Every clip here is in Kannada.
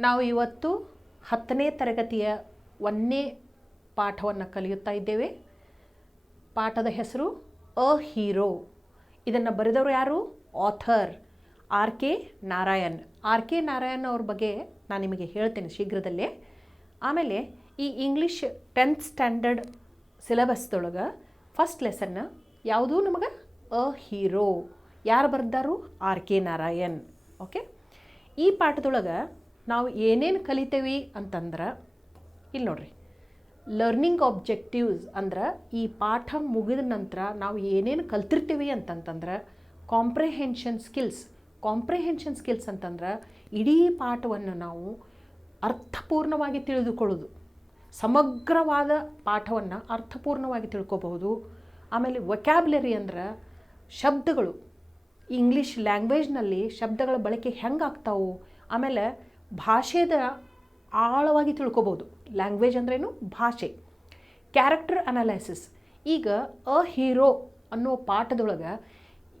ನಾವು ಇವತ್ತು ಹತ್ತನೇ ತರಗತಿಯ ಒಂದನೇ ಪಾಠವನ್ನು ಕಲಿಯುತ್ತಾ ಇದ್ದೇವೆ. ಪಾಠದ ಹೆಸರು ಅ ಹೀರೋ. ಇದನ್ನು ಬರೆದವರು ಯಾರು? Author. R K Narayan. R K Narayan ಅವ್ರ ಬಗ್ಗೆ ನಾನು ನಿಮಗೆ ಹೇಳ್ತೇನೆ ಶೀಘ್ರದಲ್ಲೇ. ಆಮೇಲೆ ಈ ಇಂಗ್ಲೀಷ್ ಟೆಂತ್ ಸ್ಟ್ಯಾಂಡರ್ಡ್ ಸಿಲೆಬಸ್ದೊಳಗೆ ಫಸ್ಟ್ ಲೆಸನ್ನ ಯಾವುದು ನಮಗೆ? A hero. ಯಾರು ಬರೆದಾರು? R K Narayan. ಓಕೆ? ಈ ಪಾಠದೊಳಗೆ ನಾವು ಏನೇನು ಕಲಿತೇವೆ ಅಂತಂದ್ರೆ ಇಲ್ಲಿ ನೋಡ್ರಿ. ಲರ್ನಿಂಗ್ ಆಬ್ಜೆಕ್ಟಿವ್ಸ್ ಅಂದ್ರೆ ಈ ಪಾಠ ಮುಗಿದ ನಂತರ ನಾವು ಏನೇನು ಕಲ್ತಿರ್ತೀವಿ ಅಂತಂತಂದ್ರೆ ಕಾಂಪ್ರಿಹೆನ್ಷನ್ ಸ್ಕಿಲ್ಸ್ ಕಾಂಪ್ರಿಹೆನ್ಷನ್ ಸ್ಕಿಲ್ಸ್ ಅಂತಂದ್ರೆ ಇಡೀ ಪಾಠವನ್ನು ನಾವು ಅರ್ಥಪೂರ್ಣವಾಗಿ ತಿಳಿದುಕೊಳ್ಳೋದು. ಸಮಗ್ರವಾದ ಪಾಠವನ್ನು ಅರ್ಥಪೂರ್ಣವಾಗಿ ತಿಳ್ಕೊಬಹುದು. ಆಮೇಲೆ ವೊಕ್ಯಾಬ್ಲರಿ ಅಂದ್ರೆ ಶಬ್ದಗಳು. ಇಂಗ್ಲೀಷ್ ಲ್ಯಾಂಗ್ವೇಜ್ನಲ್ಲಿ ಶಬ್ದಗಳ ಬಳಕೆ ಹೆಂಗೆ ಆಮೇಲೆ ಭಾಷೆದ ಆಳವಾಗಿ ತಿಳ್ಕೊಬೋದು. ಲ್ಯಾಂಗ್ವೇಜ್ ಅಂದ್ರೇನು? ಭಾಷೆ. ಕ್ಯಾರೆಕ್ಟರ್ ಅನಾಲಿಸಿಸ್ ಈಗ ಅ ಹೀರೋ ಅನ್ನೋ ಪಾಠದೊಳಗೆ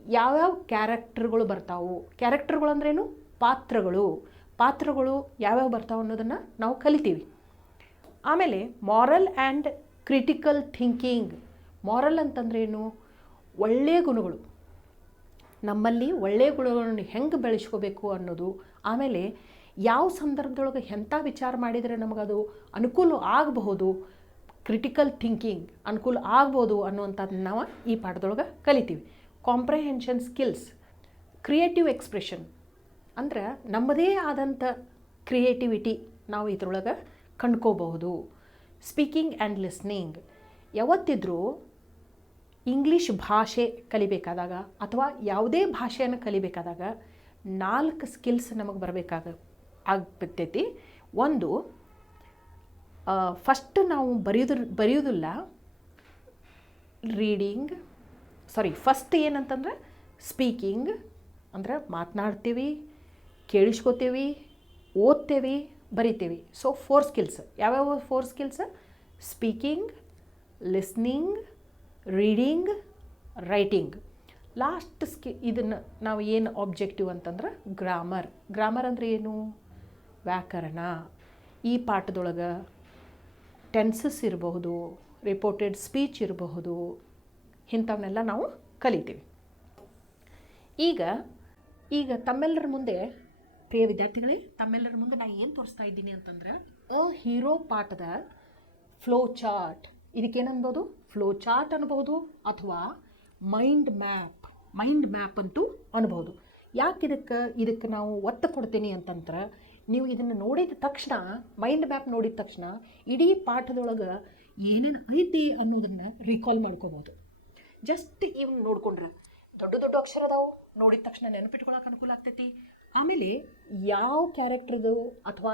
ಯಾವ್ಯಾವ ಕ್ಯಾರೆಕ್ಟರ್ಗಳು ಬರ್ತಾವು? ಕ್ಯಾರೆಕ್ಟರ್ಗಳು ಅಂದ್ರೇನು? ಪಾತ್ರಗಳು. ಪಾತ್ರಗಳು ಯಾವ್ಯಾವ ಬರ್ತಾವೆ ಅನ್ನೋದನ್ನು ನಾವು ಕಲಿತೀವಿ. ಆಮೇಲೆ moral and critical thinking moral ಅಂತಂದ್ರೇನು? ಒಳ್ಳೆಯ ಗುಣಗಳು. ನಮ್ಮಲ್ಲಿ ಒಳ್ಳೆಯ ಗುಣಗಳನ್ನು ಹೆಂಗೆ ಬೆಳೆಸ್ಕೋಬೇಕು ಅನ್ನೋದು. ಆಮೇಲೆ ಯಾವ ಸಂದರ್ಭದೊಳಗೆ ಎಂಥ ವಿಚಾರ ಮಾಡಿದರೆ ನಮಗದು ಅನುಕೂಲ ಆಗಬಹುದು ಕ್ರಿಟಿಕಲ್ ಥಿಂಕಿಂಗ್ ಅನುಕೂಲ ಆಗ್ಬೋದು ಅನ್ನುವಂಥದ್ದು ನಾವು ಈ ಪಾಠದೊಳಗೆ ಕಲಿತೀವಿ. ಕಾಂಪ್ರಹೆನ್ಷನ್ ಸ್ಕಿಲ್ಸ್ ಕ್ರಿಯೇಟಿವ್ ಎಕ್ಸ್ಪ್ರೆಷನ್ ಅಂದ್ರೆ ನಮ್ಮದೇ ಆದಂಥ ಕ್ರಿಯೇಟಿವಿಟಿ ನಾವು ಇದರೊಳಗೆ ಕಂಡ್ಕೋಬಹುದು. ಸ್ಪೀಕಿಂಗ್ ಆ್ಯಂಡ್ ಲಿಸ್ನಿಂಗ್ ಯಾವತ್ತಿದ್ರೂ ಇಂಗ್ಲೀಷ್ ಭಾಷೆ ಕಲಿಬೇಕಾದಾಗ ಅಥವಾ ಯಾವುದೇ ಭಾಷೆಯನ್ನು ಕಲಿಬೇಕಾದಾಗ ನಾಲ್ಕು ಸ್ಕಿಲ್ಸ್ ನಮಗೆ ಬರಬೇಕಾಗ ಆಗ್ಬಿಡ್ತೈತಿ. ಒಂದು ಫಸ್ಟ್ ನಾವು ಬರೆಯೋದ್ರ ಬರೆಯೋದಿಲ್ಲ. ರೀಡಿಂಗ್ ಸಾರಿ ಫಸ್ಟ್ ಏನಂತಂದ್ರೆ ಸ್ಪೀಕಿಂಗ್ ಅಂದ್ರೆ ಮಾತನಾಡ್ತೀವಿ, ಕೇಳಿಸ್ಕೋತೀವಿ, ಓದ್ತೇವೆ, ಬರಿತೀವಿ. ಸೊ ಫೋರ್ ಸ್ಕಿಲ್ಸ್ ಯಾವ್ಯಾವ four skills speaking listening reading writing last ಸ್ಕಿ ಇದನ್ನು ನಾವು ಏನು ಆಬ್ಜೆಕ್ಟಿವ್ ಅಂತಂದ್ರೆ ಗ್ರಾಮರ್ ಗ್ರಾಮರ್ ಅಂದರೆ ಏನು? ವ್ಯಾಕರಣ ಈ ಪಾಠದೊಳಗೆ ಟೆನ್ಸಸ್ ಇರಬಹುದು ರಿಪೋರ್ಟೆಡ್ ಸ್ಪೀಚ್ ಇರಬಹುದು ಇಂಥವನ್ನೆಲ್ಲ ನಾವು ಕಲಿತೀವಿ. ಈಗ ಈಗ ತಮ್ಮೆಲ್ಲರ ಮುಂದೆ, ಪ್ರಿಯ ವಿದ್ಯಾರ್ಥಿಗಳೇ, ತಮ್ಮೆಲ್ಲರ ಮುಂದೆ ನಾನು ಏನು ತೋರಿಸ್ತಾ ಇದ್ದೀನಿ ಅಂತಂದ್ರೆ, ಅ ಹೀರೋ ಪಾಠದ ಫ್ಲೋ ಚಾರ್ಟ್ ಇದಕ್ಕೇನನ್ಬೋದು ಫ್ಲೋ ಚಾರ್ಟ್ ಅನ್ಬೋದು ಅಥವಾ ಮೈಂಡ್ ಮ್ಯಾಪ್ ಮೈಂಡ್ ಮ್ಯಾಪ್ ಅಂತೂ ಅನ್ಬೋದು. ಯಾಕೆ ಇದಕ್ಕೆ ಇದಕ್ಕೆ ನಾವು ಒತ್ತು ಕೊಡ್ತೀನಿ ಅಂತಂದ್ರೆ ನೀವು ಇದನ್ನು ನೋಡಿದ ತಕ್ಷಣ ಮೈಂಡ್ ಮ್ಯಾಪ್ ನೋಡಿದ ತಕ್ಷಣ ಇಡೀ ಪಾಠದೊಳಗೆ ಏನೇನು ಐತಿ ಅನ್ನೋದನ್ನು ರೀಕಾಲ್ ಮಾಡ್ಕೋಬೋದು. ಜಸ್ಟ್ ಇವ್ನ ನೋಡ್ಕೊಂಡ್ರೆ. ದೊಡ್ಡ ದೊಡ್ಡ ಅಕ್ಷರ ಅದಾವು, ನೋಡಿದ ತಕ್ಷಣ ನೆನಪಿಟ್ಕೊಳಕ್ಕೆ ಅನುಕೂಲ ಆಗ್ತೈತಿ. ಆಮೇಲೆ ಯಾವ ಕ್ಯಾರೆಕ್ಟರ್ದು ಅಥವಾ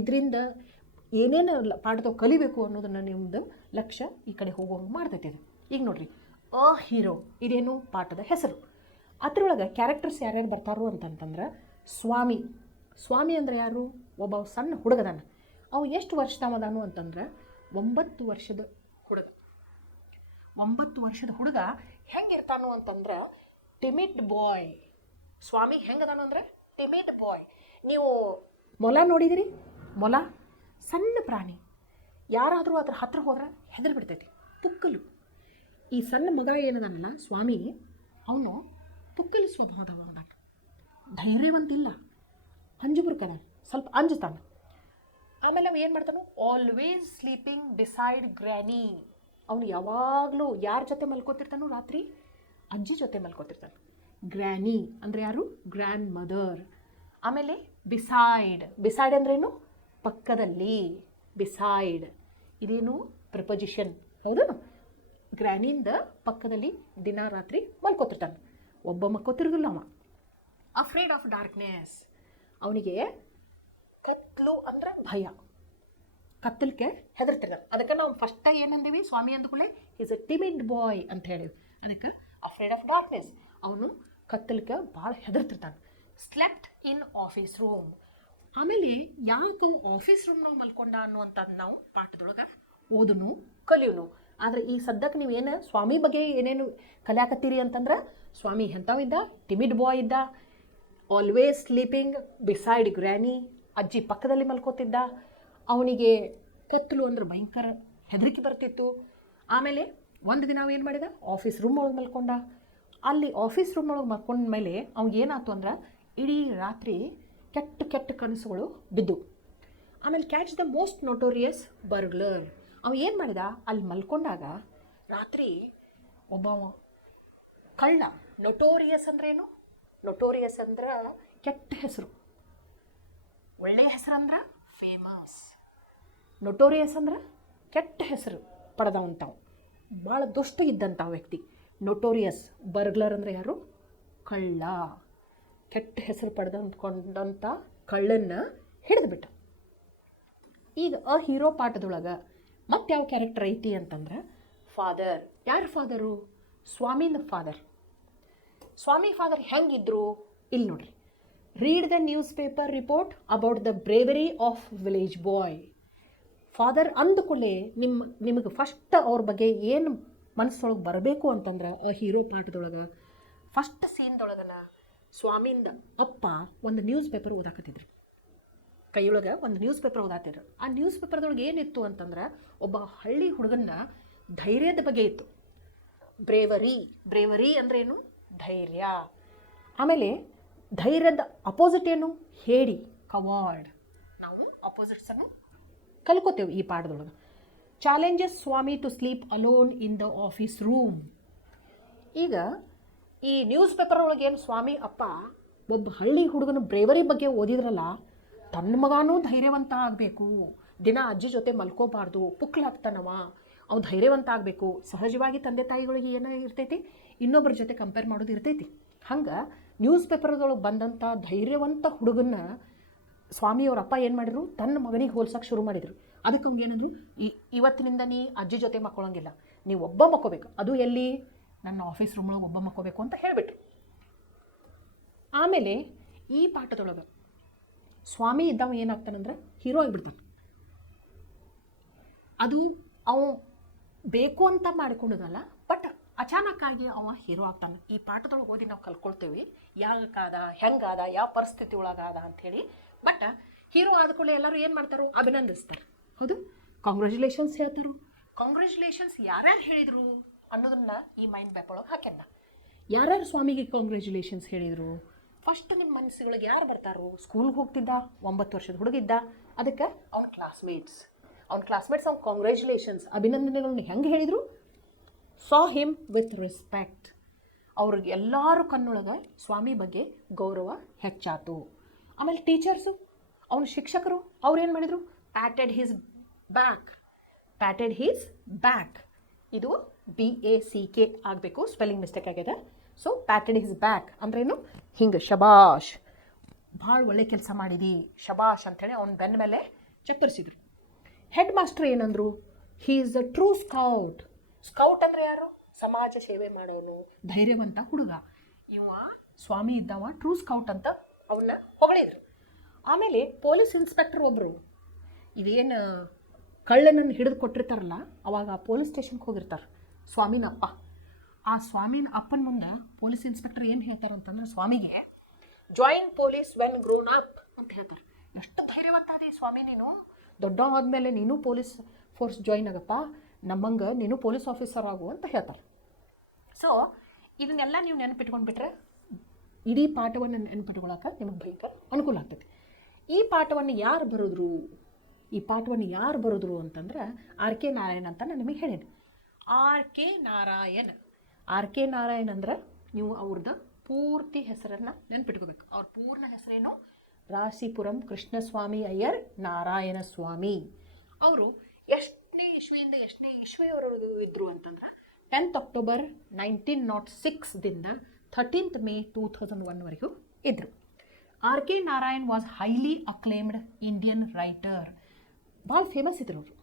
ಇದರಿಂದ ಏನೇನು ಪಾಠದ ಕಲಿಬೇಕು ಅನ್ನೋದನ್ನು ನಿಮ್ಮದು ಲಕ್ಷ್ಯ ಈ ಕಡೆ ಹೋಗೋಂಗೆ ಮಾಡ್ತೈತಿ ಇದು. ಈಗ ನೋಡ್ರಿ ಅ ಹೀರೋ ಇದೇನು ಪಾಠದ ಹೆಸರು. ಅದರೊಳಗೆ ಕ್ಯಾರೆಕ್ಟರ್ಸ್ ಯಾರ್ಯಾರು ಬರ್ತಾರೋ ಅಂತಂತಂದ್ರೆ ಸ್ವಾಮಿ. ಸ್ವಾಮಿ ಅಂದರೆ ಯಾರು? ಒಬ್ಬ ಸಣ್ಣ ಹುಡುಗದಾನ ಅವು ಎಷ್ಟು ವರ್ಷದವದಾನು ಅಂತಂದ್ರೆ ಒಂಬತ್ತು ವರ್ಷದ ಹುಡುಗ. ಒಂಬತ್ತು ವರ್ಷದ ಹುಡುಗ ಹೆಂಗಿರ್ತಾನು ಅಂತಂದ್ರೆ ಟಿಮಿಡ್ ಬಾಯ್ ಸ್ವಾಮಿ ಹೆಂಗದಾನು ಅಂದ್ರೆ ಟಿಮಿಡ್ ಬಾಯ್ ನೀವು ಮೊಲ ನೋಡಿದಿರಿ? ಮೊಲ ಸಣ್ಣ ಪ್ರಾಣಿ. ಯಾರಾದರೂ ಅದ್ರ ಹತ್ರ ಹೋದ್ರೆ ಹೆದರ್ ಬಿಡ್ತೈತಿ ಪುಕ್ಕಲು. ಈ ಸಣ್ಣ ಮಗ ಏನದಾನಲ್ಲ ಸ್ವಾಮಿ, ಅವನು ಪುಕ್ಕಲು ಸ್ವಭಾವದವ ಅದಾನ ಧೈರ್ಯವಂತಿಲ್ಲ. ಅಂಜುಬುರ್ಕದ ಸ್ವಲ್ಪ ಅಂಜುತಾನೆ ಆಮೇಲೆ ಅವ ಏನು ಮಾಡ್ತಾನು? ಆಲ್ವೇಸ್ ಸ್ಲೀಪಿಂಗ್ ಡಿಸೈಡ್ ಗ್ರ್ಯಾನಿ ಅವನು ಯಾವಾಗಲೂ ಯಾರ ಜೊತೆ ಮಲ್ಕೋತಿರ್ತಾನೋ ರಾತ್ರಿ ಅಜ್ಜಿ ಜೊತೆ ಮಲ್ಕೋತಿರ್ತಾನೆ. ಗ್ರ್ಯಾನಿ ಅಂದರೆ ಯಾರು? ಗ್ರ್ಯಾಂಡ್ ಮದರ್ ಆಮೇಲೆ ಬಿಸೈಡ್ ಬಿಸೈಡ್ ಅಂದ್ರೇನು? ಪಕ್ಕದಲ್ಲಿ. ಬಿಸೈಡ್ ಇದೇನು? ಪ್ರಪೊಸಿಷನ್ ಹೌದು? ಗ್ರ್ಯಾನಿಂದ ಪಕ್ಕದಲ್ಲಿ ದಿನ ರಾತ್ರಿ ಮಲ್ಕೋತಿರ್ತಾನೆ. ಒಬ್ಬ ಮಕ್ಕೋತಿರ್ಗಿಲ್ಲ ಅವ. ಅಫ್ರೇಡ್ ಆಫ್ ಡಾರ್ಕ್ನೆಸ್ ಅವನಿಗೆ ಕತ್ಲು ಅಂದ್ರೆ ಭಯ. ಕತ್ತಲಿಕ್ಕೆ ಹೆದರ್ತಿರ್ತಾನೆ ಅದಕ್ಕೆ ನಾವು ಫಸ್ಟ್ ಏನಂದೀವಿ ಸ್ವಾಮಿ ಅಂದ್ಕೊಳ್ಳೆ ಈಸ್ ಎ ಟಿಮಿಡ್ ಬಾಯ್ ಅಂತ ಹೇಳಿವಿ. ಅದಕ್ಕೆ ಅಫ್ರೇಡ್ ಆಫ್ ಡಾರ್ಕ್ನೆಸ್ ಅವನು ಕತ್ತಲಿಕ್ಕೆ ಭಾಳ ಹೆದರ್ತಿರ್ತಾನೆ. ಸ್ಲೆಪ್ಟ್ ಇನ್ ಆಫೀಸ್ ರೂಮ್ ಆಮೇಲೆ ಯಾಕೆ ಆಫೀಸ್ ರೂಮ್ನಾಗ ಮಲ್ಕೊಂಡ ಅನ್ನುವಂಥದ್ದು ನಾವು ಪಾಠದೊಳಗೆ ಓದನು ಕಲಿಯುನು. ಆದರೆ ಈ ಸದ್ಯಕ್ಕೆ ನೀವೇನು ಸ್ವಾಮಿ ಬಗ್ಗೆ ಏನೇನು ಕಲಿಯಾಕತ್ತೀರಿ ಅಂತಂದ್ರೆ ಸ್ವಾಮಿ ಎಂಥವಿದ್ದ ಟಿಮಿಡ್ ಬಾಯ್ ಇದ್ದ ಆಲ್ವೇಸ್ ಸ್ಲೀಪಿಂಗ್ ಬಿಸೈಡ್ ಗ್ರ್ಯಾನಿ ಅಜ್ಜಿ ಪಕ್ಕದಲ್ಲಿ ಮಲ್ಕೋತಿದ್ದ, ಅವನಿಗೆ ಕತ್ತಲು ಅಂದ್ರೆ ಭಯಂಕರ ಹೆದರಿಕೆ ಬರ್ತಿತ್ತು. ಆಮೇಲೆ ಒಂದು ದಿನ ಏನು ಮಾಡಿದ? ಆಫೀಸ್ ರೂಮ್ ಒಳಗೆ ಮಲ್ಕೊಂಡ. ಅಲ್ಲಿ ಆಫೀಸ್ ರೂಮ್ ಒಳಗೆ ಮಲ್ಕೊಂಡ ಮೇಲೆ ಅವ್ನಿಗೆ ಏನಾಯ್ತು ಅಂದ್ರೆ ಇಡೀ ರಾತ್ರಿ ಕೆಟ್ಟ ಕೆಟ್ಟ ಕನಸುಗಳು ಬಿದ್ದು. ಆಮೇಲೆ catch the most notorious burglar ಅವ ಏನು ಮಾಡಿದ? ಅಲ್ಲಿ ಮಲ್ಕೊಂಡಾಗ ರಾತ್ರಿ ಒಬ್ಬ ಕಳ್ಳ ನೊಟೋರಿಯಸ್ ಅಂದ್ರೇನು? ನೊಟೋರಿಯಸ್ ಅಂದ್ರೆ ಕೆಟ್ಟ ಹೆಸರು. ಒಳ್ಳೆ ಹೆಸರು ಅಂದ್ರೆ ಫೇಮಸ್ ನೊಟೋರಿಯಸ್ ಅಂದ್ರೆ ಕೆಟ್ಟ ಹೆಸರು ಪಡೆದವಂಥವು ಭಾಳ ದುಷ್ಟ ಇದ್ದಂಥ ವ್ಯಕ್ತಿ. ನೊಟೋರಿಯಸ್ ಬರ್ಗ್ಲರ್ ಅಂದರೆ ಯಾರು? ಕಳ್ಳ. ಕೆಟ್ಟ ಹೆಸರು ಪಡೆದಂದ್ಕೊಂಡಂಥ ಕಳ್ಳನ್ನ ಹಿಡಿದ್ಬಿಟ್ಟ. ಈಗ ಅ ಹೀರೋ ಪಾಠದೊಳಗೆ ಮತ್ತೆ ಯಾವ ಕ್ಯಾರೆಕ್ಟರ್ ಐತಿ ಅಂತಂದ್ರೆ ಫಾದರ್ ಯಾರು ಫಾದರು ಸ್ವಾಮಿನ ಫಾದರ್ ಸ್ವಾಮಿ ಫಾದರ್ ಹೆಂಗಿದ್ರು? ಇಲ್ಲಿ ನೋಡ್ರಿ. Read the newspaper report about the bravery of village boy father ಅಂದುಕೊಳ್ಳೆ ನಿಮ್ಮ ನಿಮಗೆ ಫಸ್ಟ್ ಅವ್ರ ಬಗ್ಗೆ ಏನು ಮನಸ್ಸೊಳಗೆ ಬರಬೇಕು ಅಂತಂದ್ರೆ ಆ ಹೀರೋ ಪಾಠದೊಳಗೆ. ಫಸ್ಟ್ ಸೀನ್ದೊಳಗನ ಸ್ವಾಮಿಯಿಂದ ಅಪ್ಪ ಒಂದು ನ್ಯೂಸ್ ಪೇಪರ್ ಓದಾಕತ್ತಿದ್ರು. ಕೈಯೊಳಗೆ ಒಂದು ನ್ಯೂಸ್ ಪೇಪರ್ ಓದಾತಿದ್ರು. ಆ ನ್ಯೂಸ್ ಪೇಪರ್ದೊಳಗೆ ಏನಿತ್ತು ಅಂತಂದ್ರೆ ಒಬ್ಬ ಹಳ್ಳಿ ಹುಡುಗನ ಧೈರ್ಯದ ಬಗ್ಗೆ ಇತ್ತು. ಬ್ರೇವರಿ ಬ್ರೇವರಿ ಅಂದ್ರೇನು? ಧೈರ್ಯ. ಆಮೇಲೆ ಧೈರ್ಯದ ಅಪೋಸಿಟ್ ಏನು? ಹೇಳಿ. ಕವಾರ್ಡ್ ನಾವು ಅಪೋಸಿಟ್ಸನ್ನು ಕಲ್ಕೋತೇವೆ ಈ ಪಾಠದೊಳಗೆ. Challenges Swami to sleep alone in the office room ಈಗ ಈ ನ್ಯೂಸ್ ಪೇಪರ್ ಒಳಗೆ ಏನು ಸ್ವಾಮಿ ಅಪ್ಪ ಒಬ್ಬ ಹಳ್ಳಿ ಹುಡುಗನ ಬ್ರೇವರಿ ಬಗ್ಗೆ ಓದಿದ್ರಲ್ಲ ತನ್ನ ಮಗನೂ ಧೈರ್ಯವಂತ ಆಗಬೇಕು. ದಿನ ಅಜ್ಜಿ ಜೊತೆ ಮಲ್ಕೋಬಾರ್ದು ಪುಕ್ಲಾಗ್ತಾನವ ಅವ್ನು ಧೈರ್ಯವಂತ ಆಗಬೇಕು. ಸಹಜವಾಗಿ ತಂದೆ ತಾಯಿಗಳಿಗೆ ಏನೋ ಇರ್ತೈತಿ ಇನ್ನೊಬ್ಬರ ಜೊತೆ ಕಂಪೇರ್ ಮಾಡೋದು ಇರ್ತೈತಿ. ಹಂಗೆ ನ್ಯೂಸ್ ಪೇಪರ್ದೊಳಗೆ ಬಂದಂಥ ಧೈರ್ಯವಂತ ಹುಡುಗನ್ನ ಸ್ವಾಮಿಯವ್ರ ಅಪ್ಪ ಏನು ಮಾಡಿದ್ರು? ತನ್ನ ಮಗನಿಗೆ ಹೋಲ್ಸೋಕೆ ಶುರು ಮಾಡಿದರು. ಅದಕ್ಕೆ ಅವ್ನಿಗೆ ಏನಂದ್ರು? ಈ ಇವತ್ತಿನಿಂದ ನೀ ಅಜ್ಜಿ ಜೊತೆ ಮಕ್ಕೊಳ್ಳೋಂಗಿಲ್ಲ ನೀವು ಒಬ್ಬ ಮಕ್ಕೋಬೇಕು. ಅದು ಎಲ್ಲಿ? ನನ್ನ ಆಫೀಸ್ ರೂಮ್ ಒಳಗೆ ಒಬ್ಬ ಮಕ್ಕೋಬೇಕು ಅಂತ ಹೇಳಿಬಿಟ್ರು. ಆಮೇಲೆ ಈ ಪಾಠದೊಳಗೆ ಸ್ವಾಮಿ ಇದ್ದವ ಏನಾಗ್ತಾನಂದ್ರೆ ಹೀರೋ ಆಗಿಬಿಡ್ತಾನೆ. ಅದು ಅವ ಬೇಕು ಅಂತ ಮಾಡಿಕೊಂಡದಲ್ಲ ಬಟ್ ಅಚಾನಕ್ಕಾಗಿ ಅವ ಹೀರೋ ಆಗ್ತಾನೆ. ಈ ಪಾಠದೊಳಗೆ ಓದಿ ನಾವು ಕಲ್ಕೊಳ್ತೀವಿ. ಯಾಕಾದ ಹೆಂಗಾದ ಯಾವ ಪರಿಸ್ಥಿತಿ ಒಳಗಾದ ಅಂಥೇಳಿ ಬಟ್ ಹೀರೋ ಆದ ಕೂಡಲೇ ಎಲ್ಲರೂ ಏನು ಮಾಡ್ತಾರೋ? ಅಭಿನಂದಿಸ್ತಾರೆ. ಹೌದು. ಕಾಂಗ್ರ್ಯಾಚುಲೇಷನ್ಸ್ ಹೇಳ್ತಾರು. ಕಾಂಗ್ರ್ಯಾಚುಲೇಷನ್ಸ್ ಯಾರ್ಯಾರು ಹೇಳಿದರು ಅನ್ನೋದನ್ನ ಈ ಮೈಂಡ್ ಬ್ಯಾಪ್ ಒಳಗೆ ಹಾಕ್ಯದ ಯಾರ್ಯಾರು ಸ್ವಾಮಿಗೆ ಕಾಂಗ್ರ್ಯಾಚುಲೇಷನ್ಸ್ ಹೇಳಿದರು? ಫಸ್ಟ್ ನಿಮ್ಮ ಮನಸ್ಸುಗಳಿಗೆ ಯಾರು ಬರ್ತಾರೋ? ಸ್ಕೂಲ್ಗೆ ಹೋಗ್ತಿದ್ದ? ಒಂಬತ್ತು ವರ್ಷದ ಹುಡುಗಿದ್ದ? ಅದಕ್ಕೆ ಅವ್ನ ಕ್ಲಾಸ್ಮೇಟ್ಸ್ ಅವ್ನ ಕ್ಲಾಸ್ಮೇಟ್ಸ್ ಅವ್ನ ಕಾಂಗ್ರ್ಯಾಚುಲೇಷನ್ಸ್ ಅಭಿನಂದನೆಗಳನ್ನ ಹೆಂಗೆ ಹೇಳಿದರು? ಸಾ ಹಿಮ್ ವಿತ್ ರೆಸ್ಪೆಕ್ಟ್ ಅವ್ರಿಗೆ ಎಲ್ಲರೂ ಕಣ್ಣೊಳಗೆ ಸ್ವಾಮಿ ಬಗ್ಗೆ ಗೌರವ ಹೆಚ್ಚಾತು. ಆಮೇಲೆ ಟೀಚರ್ಸು ಅವನ ಶಿಕ್ಷಕರು ಅವ್ರೇನು ಮಾಡಿದರು? Patted his back patted his back ಇದು ಬಿ ಎ ಸಿ ಕೆ ಆಗಬೇಕು ಸ್ಪೆಲ್ಲಿಂಗ್ ಮಿಸ್ಟೇಕ್ ಆಗಿದೆ ಸೊ ಪ್ಯಾಟೆಡ್ ಹಿಸ್ ಬ್ಯಾಕ್ ಅಂದ್ರೇನು ಹಿಂಗೆ, ಶಬಾಷ್. ಭಾಳ ಒಳ್ಳೆ ಕೆಲಸ ಮಾಡಿದಿ, ಶಬಾಷ್ ಅಂಥೇಳಿ ಅವ್ನ ಬೆನ್ನ ಮೇಲೆ ಚಪ್ಪರಿಸಿದ್ರು head master ಏನಂದರು? He is a true scout scout ಅಂದರೆ ಯಾರು? ಸಮಾಜ ಸೇವೆ ಮಾಡೋನು. ಧೈರ್ಯವಂತ ಹುಡುಗ. ಇವ ಸ್ವಾಮಿ ಇದ್ದವ ಟ್ರೂ ಸ್ಕೌಟ್ ಅಂತ ಅವನ್ನ ಹೊಗಳಿದ್ರು. ಆಮೇಲೆ ಪೊಲೀಸ್ ಇನ್ಸ್ಪೆಕ್ಟರ್ ಒಬ್ಬರು ಇದೇನು, ಕಳ್ಳನನ್ನು ಹಿಡಿದು ಕೊಟ್ಟಿರ್ತಾರಲ್ಲ, ಅವಾಗ ಪೊಲೀಸ್ ಸ್ಟೇಷನ್ಗೆ ಹೋಗಿರ್ತಾರೆ ಸ್ವಾಮಿನ ಅಪ್ಪ ಆ ಸ್ವಾಮಿನ ಅಪ್ಪನ ಮುಂದೆ ಪೊಲೀಸ್ ಇನ್ಸ್ಪೆಕ್ಟರ್ ಏನು ಹೇಳ್ತಾರೆ ಅಂತಂದ್ರೆ ಸ್ವಾಮಿಗೆ join police when grown up ಅಂತ ಹೇಳ್ತಾರೆ. ಎಷ್ಟು ಧೈರ್ಯವಂತ ಅದೇ ಸ್ವಾಮಿ ನೀನು. ದೊಡ್ಡವ ಆದಮೇಲೆ ನೀನು ಪೊಲೀಸ್ ಫೋರ್ಸ್ ಜಾಯಿನ್ ಆಗಪ್ಪ. ನಮ್ಮಂಗೆ ನೀನು ಪೊಲೀಸ್ ಆಫೀಸರ್ ಆಗು ಅಂತ ಹೇಳ್ತಾರೆ ಸೊ ಇದನ್ನೆಲ್ಲ ನೀವು ನೆನಪಿಟ್ಕೊಂಡ್ಬಿಟ್ರೆ ಇಡೀ ಪಾಠವನ್ನು ನೆನಪಿಟ್ಕೊಳಕ್ಕೆ ನಿಮಗೆ ಭಯಂಕರ ಅನುಕೂಲ ಆಗ್ತೈತಿ. ಈ ಪಾಠವನ್ನು ಯಾರು ಬರೆದ್ರು? ಈ ಪಾಠವನ್ನು ಯಾರು ಬರೆದ್ರು ಅಂತಂದ್ರೆ ಆರ್ ಕೆ ನಾರಾಯಣ್ ಅಂತ ನಾನು ನಿಮಗೆ ಹೇಳಿದೆ R K Narayan. R K Narayan ಅಂದ್ರೆ ನೀವು ಅವ್ರದ್ದು ಪೂರ್ತಿ ಹೆಸರನ್ನು ನೆನ್ಪಿಟ್ಕೋಬೇಕು. ಅವ್ರ ಪೂರ್ಣ ಹೆಸರೇನು? ರಾಸಿಪುರಂ ಕೃಷ್ಣಸ್ವಾಮಿ ಅಯ್ಯರ್ ನಾರಾಯಣ ಸ್ವಾಮಿ ಅವರು ಎಷ್ಟನೇ ಇಸ್ವಿಯಿಂದ ಎಷ್ಟನೇ ಇಸ್ವಿಯವರೆಗೂ ಇದ್ರು ಅಂತಂದ್ರೆ ಟೆಂತ್ ಅಕ್ಟೋಬರ್ ನೈನ್ಟೀನ್ ನಾಟ್ ಸಿಕ್ಸ್ದಿಂದ ಥರ್ಟೀನ್ತ್ ಮೇ ಟೂ ಥೌಸಂಡ್ ಒನ್ವರೆಗೂ ಇದ್ದರು R K Narayan was highly acclaimed Indian writer ಭಾಳ ಫೇಮಸ್ ಇದ್ರು ಅವರು.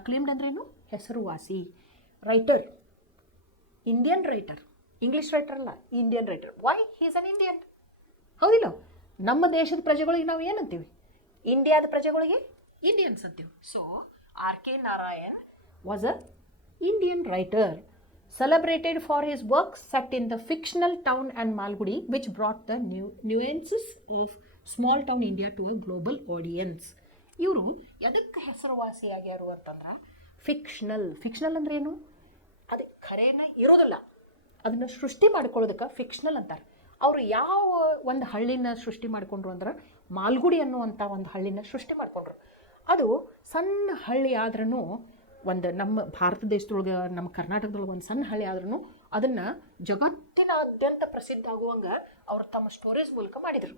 ಅಕ್ಲೇಮ್ಡ್ ಅಂದ್ರೇನು ಹೆಸರುವಾಸಿ writer Indian writer English writer ಅಲ್ಲ Indian writer why he's an Indian ಹೌದಿಲ್ಲ? ನಮ್ಮ ದೇಶದ ಪ್ರಜೆಗಳಿಗೆ ನಾವು ಏನಂತೀವಿ? ಇಂಡಿಯಾದ ಪ್ರಜೆಗಳಿಗೆ ಇಂಡಿಯನ್ಸ್ ಅಂತೀವಿ. So R K Narayan a Indian writer celebrated for his work set in the fictional town and Malgudi, which brought the new nuances of small town India to a global audience ಇವರು ಎದಕ್ಕೆ ಹೆಸರುವಾಸಿಯಾಗ್ಯಾರು ಅಂತಂದ್ರೆ ಫಿಕ್ಷನಲ್ ಫಿಕ್ಷನಲ್ ಅಂದ್ರೆ ಏನು? ಅದು ಖರೇನ ಇರೋದಿಲ್ಲ. ಅದನ್ನು ಸೃಷ್ಟಿ ಮಾಡ್ಕೊಳ್ಳೋದಕ್ಕೆ ಫಿಕ್ಷನಲ್ ಅಂತಾರೆ. ಅವರು ಯಾವ ಒಂದು ಹಳ್ಳಿನ ಸೃಷ್ಟಿ ಮಾಡಿಕೊಂಡ್ರು ಅಂದ್ರೆ ಮಾಲ್ಗುಡಿ ಅನ್ನುವಂಥ ಒಂದು ಹಳ್ಳಿನ ಸೃಷ್ಟಿ ಮಾಡಿಕೊಂಡ್ರು. ಅದು ಸಣ್ಣ ಹಳ್ಳಿ ಆದ್ರೂ ಒಂದು ನಮ್ಮ ಭಾರತ ದೇಶದೊಳಗೆ, ನಮ್ಮ ಕರ್ನಾಟಕದೊಳಗೆ ಒಂದು ಸಣ್ಣ ಹಳ್ಳಿ ಆದ್ರೂ ಅದನ್ನು ಜಗತ್ತಿನಾದ್ಯಂತ ಪ್ರಸಿದ್ಧ ಆಗುವಂಗೆ ಅವರು ತಮ್ಮ ಸ್ಟೋರೀಸ್ ಮೂಲಕ ಮಾಡಿದರು.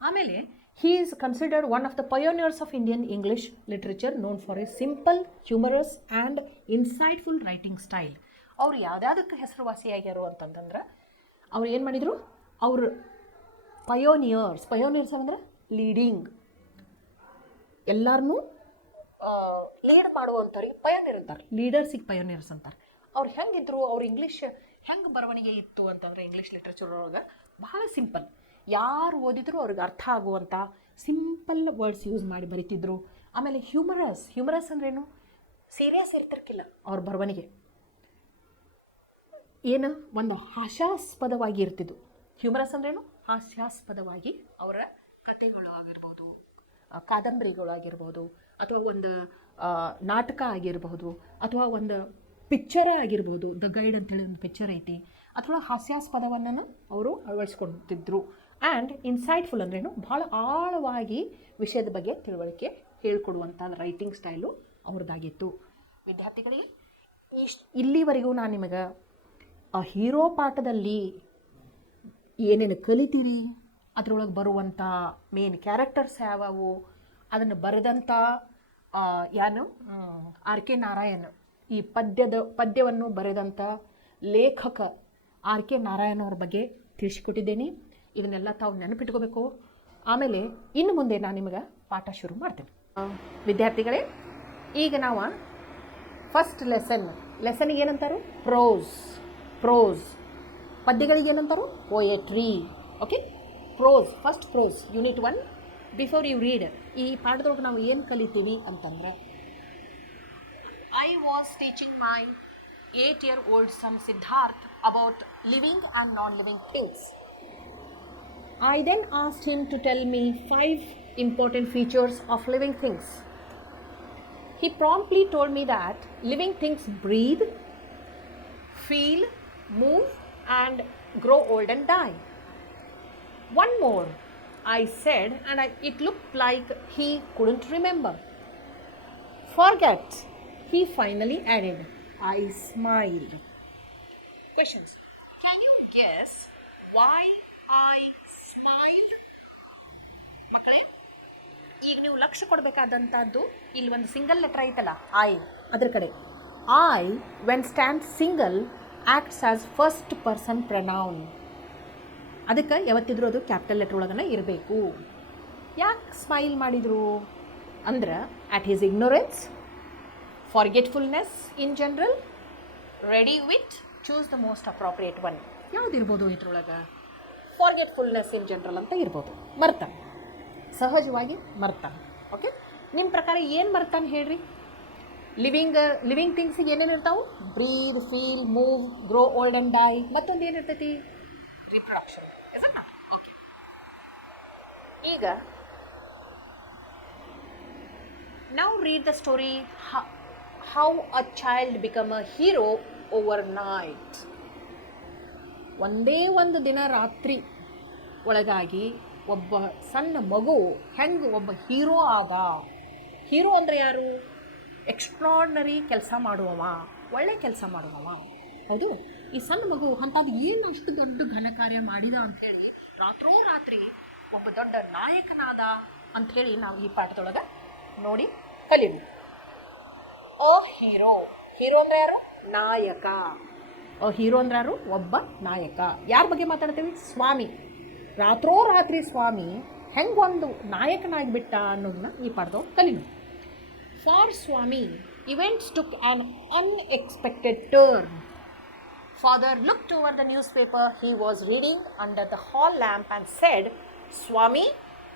ಆಮೇಲೆ he is considered one of the pioneers of Indian English literature known for a simple humorous and insightful writing style ಅವ್ರು ಯಾವ್ದಾದಕ್ಕೆ ಹೆಸರುವಾಸಿಯಾಗ್ಯಾರು ಅಂತಂದ್ರೆ ಅವ್ರು ಏನು ಮಾಡಿದರು? ಅವರು ಪಯೋನಿಯರ್ಸ್ ಪಯೋನಿಯರ್ಸ್ ಅಂದ್ರೆ ಲೀಡಿಂಗ್ ಎಲ್ಲರನ್ನೂ ಲೀಡ್ ಮಾಡುವಂಥವ್ರಿಗೆ ಪಯೋನಿಯರ್ ಅಂತಾರೆ. ಲೀಡರ್ಸಿಗೆ ಪಯೋನಿಯರ್ಸ್ ಅಂತಾರೆ. ಅವ್ರು ಹೆಂಗಿದ್ರು, ಅವ್ರ ಇಂಗ್ಲೀಷ್ ಹೆಂಗೆ ಬರವಣಿಗೆ ಇತ್ತು ಅಂತಂದರೆ ಇಂಗ್ಲೀಷ್ ಲಿಟ್ರೇಚರ್ ಒಳಗೆ ಬಹಳ ಸಿಂಪಲ್ ಯಾರು ಓದಿದ್ರು ಅವ್ರಿಗೆ ಅರ್ಥ ಆಗುವಂಥ ಸಿಂಪಲ್ ವರ್ಡ್ಸ್ ಯೂಸ್ ಮಾಡಿ ಬರಿತಿದ್ರು. ಆಮೇಲೆ ಹ್ಯೂಮರಸ್ ಹ್ಯೂಮರಸ್ ಅಂದ್ರೇನು? ಸೀರಿಯಸ್ ಇರ್ತಿರ್ಕಿಲ್ಲ ಅವ್ರ ಬರವಣಿಗೆ. ಏನು? ಒಂದು ಹಾಸ್ಯಾಸ್ಪದವಾಗಿ ಇರ್ತಿದ್ದು ಹ್ಯೂಮರಸ್ ಅಂದ್ರೇನು? ಹಾಸ್ಯಾಸ್ಪದವಾಗಿ ಅವರ ಕಥೆಗಳು ಆಗಿರ್ಬೋದು. ಆ, ಕಾದಂಬರಿಗಳು ಅಥವಾ ಒಂದು ನಾಟಕ ಆಗಿರಬಹುದು ಅಥವಾ ಒಂದು ಪಿಕ್ಚರ ಆಗಿರ್ಬೋದು ದ ಗೈಡ್ ಅಂತೇಳಿ ಒಂದು ಪಿಕ್ಚರ್ ಐತಿ ಅಥವಾ ಹಾಸ್ಯಾಸ್ಪದವನ್ನು ಅವರು ಅಳವಡಿಸ್ಕೊಳ್ತಿದ್ರು ಆ್ಯಂಡ್ ಇನ್ಸೈಟ್ಫುಲ್ ಅಂದ್ರೇನು ಭಾಳ ಆಳವಾಗಿ ವಿಷಯದ ಬಗ್ಗೆ ತಿಳುವಳಿಕೆ ಹೇಳ್ಕೊಡುವಂಥ ರೈಟಿಂಗ್ ಸ್ಟೈಲು ಅವ್ರದ್ದಾಗಿತ್ತು. ವಿದ್ಯಾರ್ಥಿಗಳಿಗೆ ಇಷ್ಟು ಇಲ್ಲಿವರೆಗೂ ನಾನು ನಿಮಗೆ ಆ ಹೀರೋ ಪಾಠದಲ್ಲಿ ಏನೇನು ಕಲಿತೀರಿ? ಅದರೊಳಗೆ ಬರುವಂಥ ಮೇನ್ ಕ್ಯಾರೆಕ್ಟರ್ಸ್ ಯಾವವು? ಅದನ್ನು ಬರೆದಂಥ ಯಾನು? R K Narayan. ಈ ಪದ್ಯದ, ಪದ್ಯವನ್ನು ಬರೆದಂಥ ಲೇಖಕ ಆರ್ ಕೆ ನಾರಾಯಣ ಅವ್ರ ಬಗ್ಗೆ ತಿಳಿಸಿಕೊಟ್ಟಿದ್ದೇನೆ. ಇದನ್ನೆಲ್ಲ ತಾವು ನೆನಪಿಟ್ಕೋಬೇಕು. ಆಮೇಲೆ ಇನ್ನು ಮುಂದೆ ನಾನು ನಿಮಗೆ ಪಾಠ ಶುರು ಮಾಡ್ತೇನೆ. ವಿದ್ಯಾರ್ಥಿಗಳೇ, ಈಗ ನಾವು ಫಸ್ಟ್ ಲೆಸನ್ ಲೆಸನ್ಗೆ ಏನಂತಾರೆ? ಪ್ರೋಸ್ ಪ್ರೋಸ್ ಪದ್ಯಗಳಿಗೆ ಏನಂತಾರೆ? Poetry okay Prose first prose unit one before you read ಈ ಪಾಠದೊಳಗೆ ನಾವು ಏನು ಕಲಿತೀವಿ ಅಂತಂದ್ರೆ I was teaching my eight year old son Siddharth about living and non living things I then asked him to tell me five important features of living things. He promptly told me that living things breathe, feel, move, and grow old and die. One more, I said, and I, it looked like he couldn't remember. Forget, he finally added. I smiled. Questions. Can you guess why I smiled? ಮಕ್ಕಳೇ ಈಗ ನೀವು ಲಕ್ಷ್ಯ ಕೊಡಬೇಕಾದಂಥದ್ದು ಇಲ್ಲಿ ಒಂದು ಸಿಂಗಲ್ ಲೆಟರ್ ಐತಲ್ಲ ಐ ಅದ್ರ ಕಡೆ I when stand single acts as first person pronoun ಅದಕ್ಕೆ ಯಾವತ್ತಿದ್ರೂ ಅದು ಕ್ಯಾಪಿಟಲ್ ಲೆಟರ್ ಒಳಗನ ಇರಬೇಕು. ಯಾಕೆ ಸ್ಮೈಲ್ ಮಾಡಿದರು? ಅಂದ್ರೆ at his ignorance forgetfulness in general ready with choose the most appropriate one ಯಾವುದಿರ್ಬೋದು ಇದ್ರೊಳಗೆ? ಫಾರ್ಗೆಟ್ಫುಲ್ನೆಸ್ ಇನ್ ಜನರಲ್ ಅಂತ ಇರ್ಬೋದು. ಮರ್ತಾನೆ. ಸಹಜವಾಗಿ ಮರ್ತಾನೆ. ಓಕೆ ನಿಮ್ಮ ಪ್ರಕಾರ ಏನು ಮರ್ತಾನೆ ಹೇಳ್ರಿ? ಲಿವಿಂಗ್ ಲಿವಿಂಗ್ ಥಿಂಗ್ಸಿಗೆ ಏನೇನು ಇರ್ತಾವೆ? Breathe feel move grow old and die ಮತ್ತೊಂದು ಏನಿರ್ತೈತಿ ರಿಪ್ರೊಡಕ್ಷನ್ ಈಗ now read the story how a child child a hero overnight ಒಂದೇ ಒಂದು ದಿನ ರಾತ್ರಿ ಒಳಗಾಗಿ ಒಬ್ಬ ಸಣ್ಣ ಮಗು ಹೆಂಗೆ ಒಬ್ಬ ಹೀರೋ ಆದ? ಹೀರೋ ಅಂದರೆ ಯಾರು? ಎಕ್ಸ್ಟ್ರಾಡ್ನರಿ ಕೆಲಸ ಮಾಡುವವ, ಒಳ್ಳೆ ಕೆಲಸ ಮಾಡುವವ. ಹೌದು, ಈ ಸಣ್ಣ ಮಗು ಅಂಥದ್ದು ಏನು ಅಷ್ಟು ದೊಡ್ಡ ಘನ ಕಾರ್ಯ ಮಾಡಿದ ಅಂಥೇಳಿ ರಾತ್ರೋ ರಾತ್ರಿ ಒಬ್ಬ ದೊಡ್ಡ ನಾಯಕನಾದ ಅಂಥೇಳಿ ನಾವು ಈ ಪಾಠದೊಳಗೆ ನೋಡಿ ಕಲೀಲಿ ಓ ಹೀರೋ. ಹೀರೋ ಅಂದ್ರೆ ಯಾರು? ನಾಯಕ. ಓ ಹೀರೋ ಅಂದ್ರೆ ಯಾರು? ಒಬ್ಬ ನಾಯಕ. ಯಾರ ಬಗ್ಗೆ ಮಾತಾಡ್ತೀವಿ? ಸ್ವಾಮಿ. ರಾತ್ರೋ ರಾತ್ರಿ ಸ್ವಾಮಿ ಹೆಂಗೆ ಒಂದು ನಾಯಕನಾಗಿಬಿಟ್ಟ ಅನ್ನೋದನ್ನ ಈ ಪಾಠದೊಳಗೆ ಕಲೀವಿ for Swami events took on unexpected turn. Father looked the newspaper he was reading under the hall lamp and said, Swami,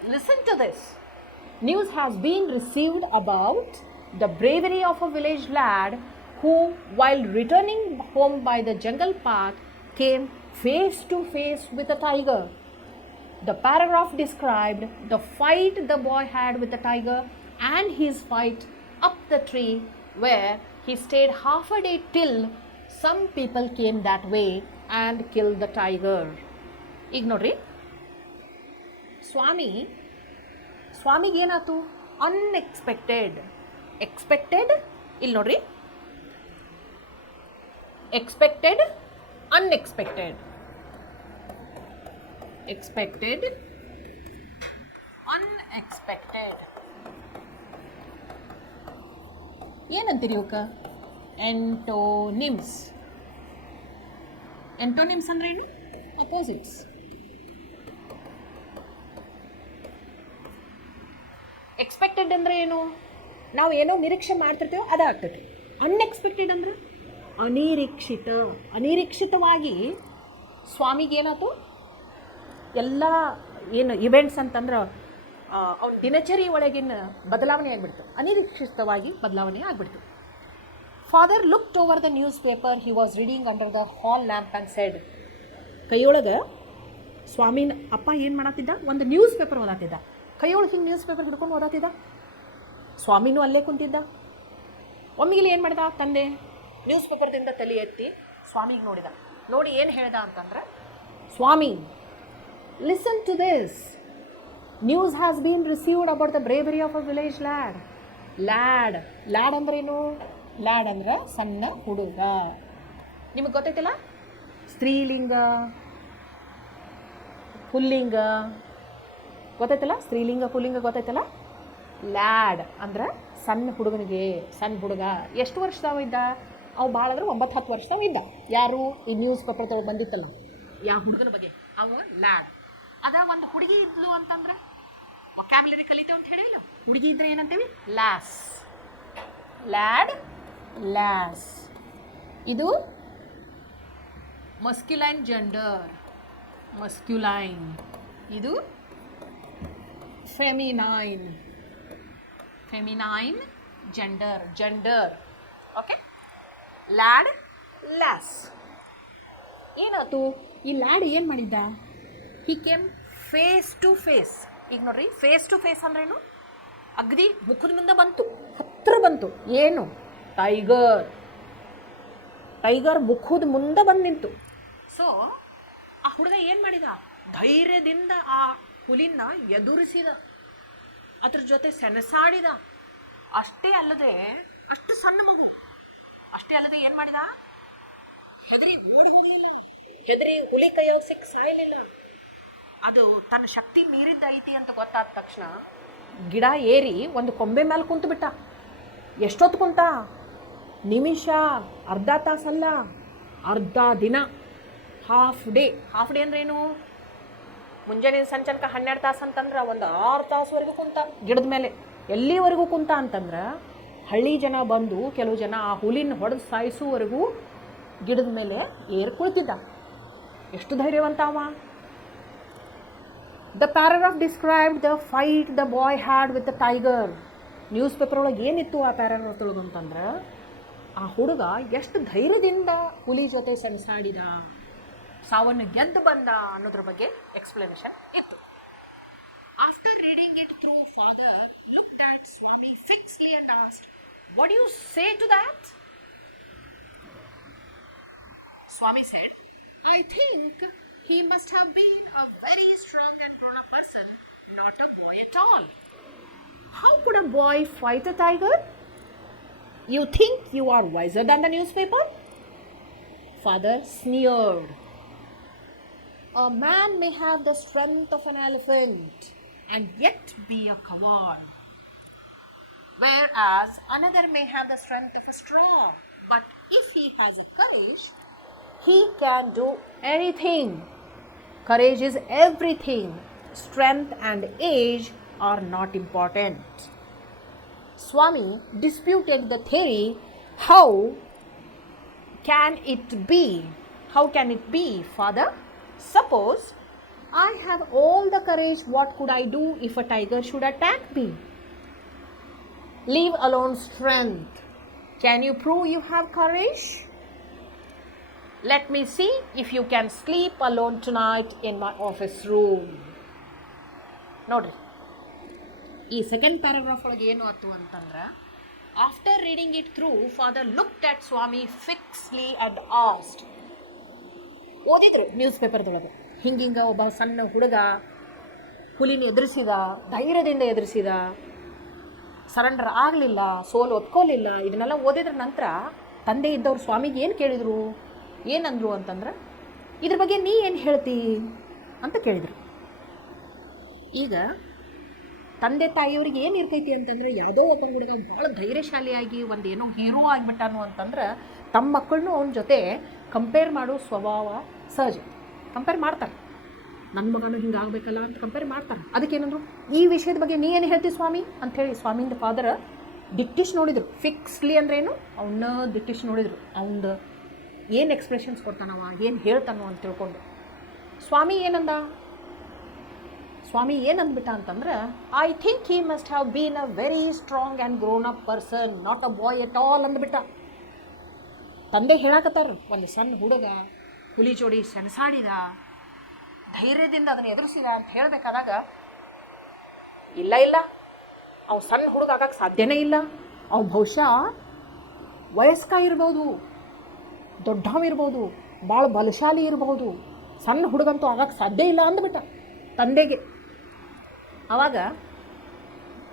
listen to this. News has been received about the bravery of a village lad who, while returning home by the jungle path, came face to face with a tiger. The paragraph described the fight the boy had with the tiger and his fight up the tree where he stayed half a day till some people came that way and killed the tiger. Ignore it. Swami ಸ್ವಾಮಿಗೆ ಏನಾಯ್ತು ಅನ್ಎಕ್ಸ್ಪೆಕ್ಟೆಡ್ ಎಕ್ಸ್ಪೆಕ್ಟೆಡ್ ಇಲ್ಲಿ ನೋಡ್ರಿ ಎಕ್ಸ್ಪೆಕ್ಟೆಡ್ ಅನ್ಎಕ್ಸ್ಪೆಕ್ಟೆಡ್ ಎಕ್ಸ್ಪೆಕ್ಟೆಡ್ ಅನ್ಎಕ್ಸ್ಪೆಕ್ಟೆಡ್ ಏನಂತೀರಿ ಇವಕ್ಕ ಎಂಟೋನಿಮ್ಸ್ ಎಂಟೋನಿಮ್ಸ್ ಅಂದ್ರೆ ಏನು ಅಪೋಸಿಟ್ಸ್ ಎಕ್ಸ್ಪೆಕ್ಟೆಡ್ ಅಂದ್ರೆ ಏನು? ನಾವು ಏನೋ ನಿರೀಕ್ಷೆ ಮಾಡ್ತಿರ್ತೇವೋ ಅದು ಆಗ್ತದೆ. ಅನ್ಎಕ್ಸ್ಪೆಕ್ಟೆಡ್ ಅಂದ್ರೆ ಅನಿರೀಕ್ಷಿತ. ಅನಿರೀಕ್ಷಿತವಾಗಿ ಸ್ವಾಮಿಗೆ ಏನಾಯ್ತು? ಎಲ್ಲ ಏನು ಇವೆಂಟ್ಸ್ ಅಂತಂದ್ರೆ ಅವನ ದಿನಚರಿ ಒಳಗಿನ ಬದಲಾವಣೆ ಆಗಿಬಿಡ್ತು. ಅನಿರೀಕ್ಷಿತವಾಗಿ ಬದಲಾವಣೆ ಆಗಿಬಿಡ್ತು. Father looked over the newspaper he was reading under the hall lamp and said ಕೈಯೊಳಗೆ ಸ್ವಾಮಿನ ಅಪ್ಪ ಏನು ಮಾಡತ್ತಿದ್ದ? ಒಂದು ನ್ಯೂಸ್ ಪೇಪರ್ ಓದಾತಿದ್ದ ಕೈಯೊಳಗೆ ಹಿಂಗೆ ನ್ಯೂಸ್ ಪೇಪರ್ ಹಿಡ್ಕೊಂಡು ಓದಾತಿದ್ದ? ಸ್ವಾಮಿನೂ ಅಲ್ಲೇ ಕುಂತಿದ್ದ. ಒಮ್ಮಿಗಿಲಿ ಏನು ಮಾಡಿದ? ತಂದೆ ನ್ಯೂಸ್ ಪೇಪರ್ದಿಂದ ತಲೆ ಎತ್ತಿ ಸ್ವಾಮಿಗೆ ನೋಡಿದ. ನೋಡಿ ಏನು ಹೇಳ್ದ ಅಂತಂದ್ರೆ, Swami listen to this news has been received about the bravery of a village lad lad lad ಅಂದ್ರೇನು? ಲ್ಯಾಡ್ ಅಂದ್ರೆ ಸಣ್ಣ ಹುಡುಗ. ನಿಮಗೆ ಗೊತ್ತೈತಿಲ್ಲ? ಸ್ತ್ರೀಲಿಂಗ. ಪುಲ್ಲಿಂಗ. ಗೊತ್ತೈತಲ್ಲ ಸ್ತ್ರೀಲಿಂಗ, ಪುಲ್ಲಿಂಗ ಗೊತ್ತೈತಲ್ಲ ಲ್ಯಾಡ್ ಅಂದ್ರೆ ಸಣ್ಣ ಹುಡುಗನಿಗೆ, ಸಣ್ಣ ಹುಡುಗ. ಎಷ್ಟು ವರ್ಷದವ ಇದ್ದ? ಅವು ಭಾಳ ಅಂದ್ರೆ ಒಂಬತ್ತು ಹತ್ತು ವರ್ಷದವ ಇದ್ದ. ಯಾರು? ಈ ನ್ಯೂಸ್ ಪೇಪರ್ ತೊಗೊಂಡು ಬಂದಿತ್ತಲ್ಲ. ಯಾವ ಹುಡುಗನ ಬಗ್ಗೆ? ಅವ ಲ್ಯಾಡ್. ಅದ ಒಂದು ಹುಡುಗಿ ಇದ್ಲು ಅಂತಂದ್ರೆ ಒಕ್ಯಾಬ್ಲರಿ ಕಲಿತೇವೆ ಅಂತ ಹೇಳಿಲ್ಲ. ಹುಡುಗಿ ಇದ್ರೆ ಏನಂತೀವಿ? Lass lad, lass. ಇದು ಮಸ್ಕ್ಯುಲೈನ್ ಜೆಂಡರ್. ಮಸ್ಕ್ಯುಲೈನ್. ಇದು feminine feminine gender gender. Okay lad lass ಏನಾಯ್ತು? ಈ ಲ್ಯಾಡ್ ಏನು ಮಾಡಿದ್ದ? He came face to face ಈಗ ನೋಡ್ರಿ ಫೇಸ್ ಟು ಫೇಸ್ ಅಂದ್ರೇನು? ಅಗದಿ ಮುಖದ ಮುಂದೆ ಬಂತು, ಹತ್ರ ಬಂತು. ಏನು? ಟೈಗರ್ ಟೈಗರ್ ಮುಖದ ಮುಂದೆ ಬಂದು ನಿಂತು. ಸೊ ಆ ಹುಡುಗ ಏನು ಮಾಡಿದ? ಧೈರ್ಯದಿಂದ ಆ ಹುಲಿನ ಎದುರಿಸಿದ, ಅದ್ರ ಜೊತೆ ಸೆಣಸಾಡಿದ. ಅಷ್ಟೇ ಅಲ್ಲದೆ, ಅಷ್ಟು ಸಣ್ಣ ಮಗು. ಅಷ್ಟೇ ಅಲ್ಲದೆ ಏನು ಮಾಡಿದ? ಹೆದರಿ ಓಡಿ ಹೋಗಲಿಲ್ಲ. ಹೆದರಿ ಹುಲಿ ಕೈಯೋ ಸಿಕ್ಕ ಸಾಯಲಿಲ್ಲ. ಅದು ತನ್ನ ಶಕ್ತಿ ಮೀರಿದ್ದ ಐತಿ ಅಂತ ಗೊತ್ತಾದ ತಕ್ಷಣ ಗಿಡ ಏರಿ ಒಂದು ಕೊಂಬೆ ಮೇಲೆ ಕುಂತು ಬಿಟ್ಟ. ಎಷ್ಟೊತ್ತು ಕುಂತ? ನಿಮಿಷ, ಅರ್ಧ ತಾಸಲ್ಲ, ಅರ್ಧ ದಿನ ಹಾಫ್ ಡೇ ಹಾಫ್ ಡೇ ಅಂದ್ರೆ ಏನು? ಮುಂಜಾನೆ ಸಂಚನಕ ಹನ್ನೆರಡು ತಾಸು ಅಂತಂದ್ರೆ ಒಂದು ಆರು ತಾಸುವರೆಗೂ ಕುಂತ. ಗಿಡದ ಮೇಲೆ. ಎಲ್ಲಿವರೆಗೂ ಕುಂತ ಅಂತಂದ್ರೆ ಹಳ್ಳಿ ಜನ ಬಂದು ಕೆಲವು ಜನ ಆ ಹುಲಿನ ಹೊಡೆದು ಸಾಯಿಸುವವರೆಗೂ ಗಿಡದ ಮೇಲೆ ಏರ್ ಕುಳಿತಿದ್ದ ಎಷ್ಟು ಧೈರ್ಯವಂತ ಅವ the paragraph describe the fight the boy had with the tiger newspaper ಒಳಗೆ ಏನಿತ್ತು ಆ ಪ್ಯಾರಾಗ್ರಾಫ್ ಒಳಗೆ ಅಂತಂದ್ರೆ, ಆ ಹುಡುಗ ಎಷ್ಟು ಧೈರ್ಯದಿಂದ ಹುಲಿ ಜೊತೆ ಸೆಣಸಾಡಿದ ಸಾವನ್ನು ಗೆದ್ದು ಬಂದ ಅನ್ನೋದ್ರ ಬಗ್ಗೆ ಎಕ್ಸ್ಪ್ಲನೇಷನ್ ಇತ್ತು after reading it through father look at Swami fixedly and asked what you say to that Swami said, I think he must have been a very strong and grown up person, not a boy at all. How could a boy fight a tiger? You think you are wiser than the newspaper? Father sneered. A man may have the strength of an elephant and yet be a coward, whereas another may have the strength of a straw. But if he has a courage, he can do anything. Courage is everything. Strength and age are not important. Swami disputed the theory how can it be? How can it be, Father? Suppose I have all the courage, what could I do if a tiger should attack me? Leave alone strength. Can you prove you have courage? Let me see if you can sleep alone tonight in my office room. ನೋಡ್ರಿ ಈ ಸೆಕೆಂಡ್ ಪ್ಯಾರಾಗ್ರಾಫ್ ಒಳಗೆ ಏನು ಆಯ್ತು ಅಂತಂದ್ರೆ after reading it through father look at Swami fixedly and asked ಓದಿದ್ರು ನ್ಯೂಸ್ ಪೇಪರ್ದೊಳಗೆ ಹಿಂಗಿಂಗ ಒಬ್ಬ ಸಣ್ಣ ಹುಡುಗ ಹುಲಿನ ಎದುರಿಸಿದ, ಧೈರ್ಯದಿಂದ ಎದುರಿಸಿದ, ಸರೆಂಡರ್ ಆಗಲಿಲ್ಲ, ಸೋಲು ಒತ್ಕೋಲಿಲ್ಲ ಇದನ್ನೆಲ್ಲ ಓದಿದ್ರ ನಂತರ ತಂದೆ ಇದ್ದವ್ರು ಸ್ವಾಮಿಗೆ ಏನು ಕೇಳಿದರು? ಏನಂದರು ಅಂತಂದ್ರೆ, ಇದ್ರ ಬಗ್ಗೆ ನೀ ಏನು ಹೇಳ್ತಿ ಅಂತ ಕೇಳಿದರು. ಈಗ ತಂದೆ ತಾಯಿಯವ್ರಿಗೆ ಏನು ಇರ್ತೈತಿ ಅಂತಂದ್ರೆ, ಯಾವುದೋ ಒಬ್ಬ ಹುಡುಗ ಭಾಳ ಧೈರ್ಯಶಾಲಿಯಾಗಿ ಒಂದು ಏನೋ ಹೀರೋ ಆಗಿಬಿಟ್ಟಾನು ಅಂತಂದ್ರೆ, ತಮ್ಮ ಮಕ್ಕಳನ್ನು ಅವನ ಜೊತೆ ಕಂಪೇರ್ ಮಾಡೋ ಸ್ವಭಾವ ಸಹಜ. ಕಂಪೇರ್ ಮಾಡ್ತಾರೆ. ನನ್ನ ಮಗನೂ ಹಿಂಗೆ ಆಗಬೇಕಲ್ಲ ಅಂತ ಕಂಪೇರ್ ಮಾಡ್ತಾರೆ. ಅದಕ್ಕೇನಂದ್ರು ಈ ವಿಷಯದ ಬಗ್ಗೆ ನೀ ಏನು ಹೇಳ್ತೀವಿ ಸ್ವಾಮಿ? ಅಂಥೇಳಿ ಸ್ವಾಮಿಯಿಂದ ಫಾದರ್ ದಿಟ್ಟಿಶ್ ನೋಡಿದರು. ಫಿಕ್ಸ್ಲಿ ಅಂದ್ರೇನು ಅವನ್ನ ದಿಟ್ಟಿಶ್ ನೋಡಿದರು. ಅವನದು ಏನು ಎಕ್ಸ್ಪ್ರೆಷನ್ಸ್ ಕೊಡ್ತಾನವ, ಏನು ಹೇಳ್ತಾನೋ ಅಂತ ತಿಳ್ಕೊಂಡು. ಸ್ವಾಮಿ ಏನಂದ? ಸ್ವಾಮಿ ಏನಂದ್ಬಿಟ್ಟ ಅಂತಂದ್ರೆ I think he must have been a very strong and grown up person not a boy at all ಅಂದ್ಬಿಟ್ಟ. ತಂದೆ ಹೇಳಾಕತ್ತಾರ, ಒಂದು ಸಣ್ಣ ಹುಡುಗ ಹುಲಿ ಜೋಡಿ ಸೆಣಸಾಡಿದ, ಧೈರ್ಯದಿಂದ ಅದನ್ನು ಎದುರಿಸಿದ ಅಂತ ಹೇಳಬೇಕಾದಾಗ, ಇಲ್ಲ ಇಲ್ಲ, ಅವ್ ಸಣ್ಣ ಹುಡುಗ ಆಗಕ್ಕೆ ಸಾಧ್ಯನೇ ಇಲ್ಲ. ಅವ್ ಬಹುಶಃ ವಯಸ್ಕ ಇರ್ಬೋದು, ದೊಡ್ಡವ ಇರ್ಬೋದು ಭಾಳ ಬಲಶಾಲಿ ಇರ್ಬೋದು, ಸಣ್ಣ ಹುಡುಗಂತೂ ಆಗಕ್ಕೆ ಸಾಧ್ಯ ಇಲ್ಲ ಅಂದ್ಬಿಟ್ಟ ತಂದೆಗೆ. ಆವಾಗ